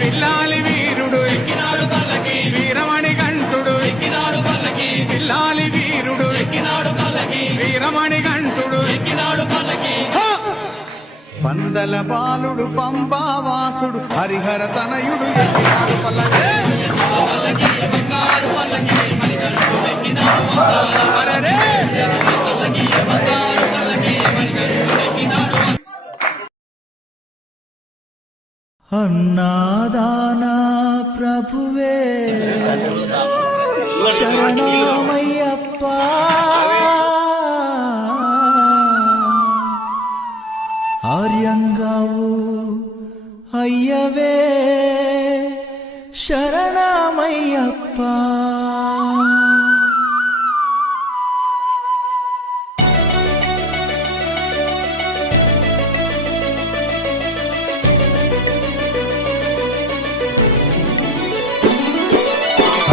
పిల్లాలి వీరుడు ఎక్కినాడు పల్లకి, వీరమణి గంటుడు ఎక్కినాడు పల్లకి, పిల్లాలి వీరుడు ఎక్కినాడు పల్లకి, వీరమణి గంటుడు ఎక్కినాడు పల్లకి. పందల బాలుడు పంబావాసుడు హరిహర తనయుడు ఎక్కినాడు పల్లకి, పల్లకి బంగారు పల్లకి మణిగంటుడు ఎక్కినాడు పల్లకి, బంగారు పల్లకి మణిగంటుడు ఎక్కినాడు. అన్నాదానా ప్రభువే శరణమయ్యప్ప, ఆర్యంగావు అయ్యవే శరణమయ్యప్ప.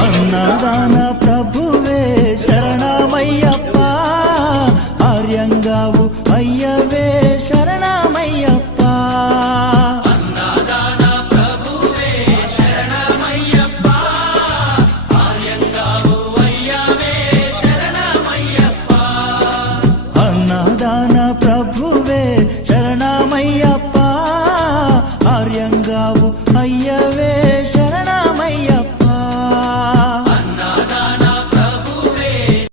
అన్నదాన ప్రభువే శరణమయ్యప్ప, ఆర్యంగావు